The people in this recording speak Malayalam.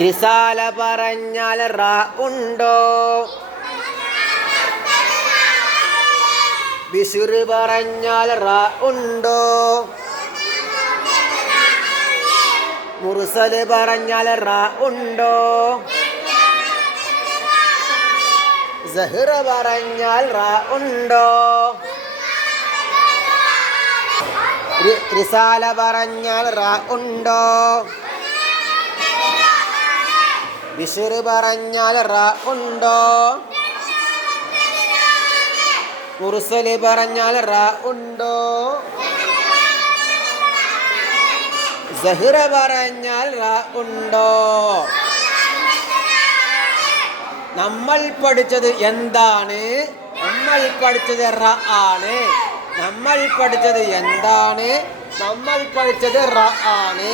റിസാല പറഞ്ഞാൽ റ ഉണ്ടോ? ബിസ്ർ പറഞ്ഞാൽ റ ഉണ്ടോ? മുർസൽ പറഞ്ഞാൽ റ ഉണ്ടോ? സഹ്റ പറഞ്ഞാൽ റ ഉണ്ടോ? റിസാല പറഞ്ഞാൽ റ ഉണ്ടോ? ബിസ്ർ പറഞ്ഞാൽ റ ഉണ്ടോ? മുർസൽ പറഞ്ഞാൽ റ ഉണ്ടോ? സഹ്റ പറഞ്ഞാൽ റ ഉണ്ടോ? നമ്മൾ പഠിച്ചത് എന്താണ്? നമ്മൾ പഠിച്ചത് റ ആണ്. നമ്മൾ പഠിച്ചത് എന്താണ്? നമ്മൾ പഠിച്ചത് റ ആണ്.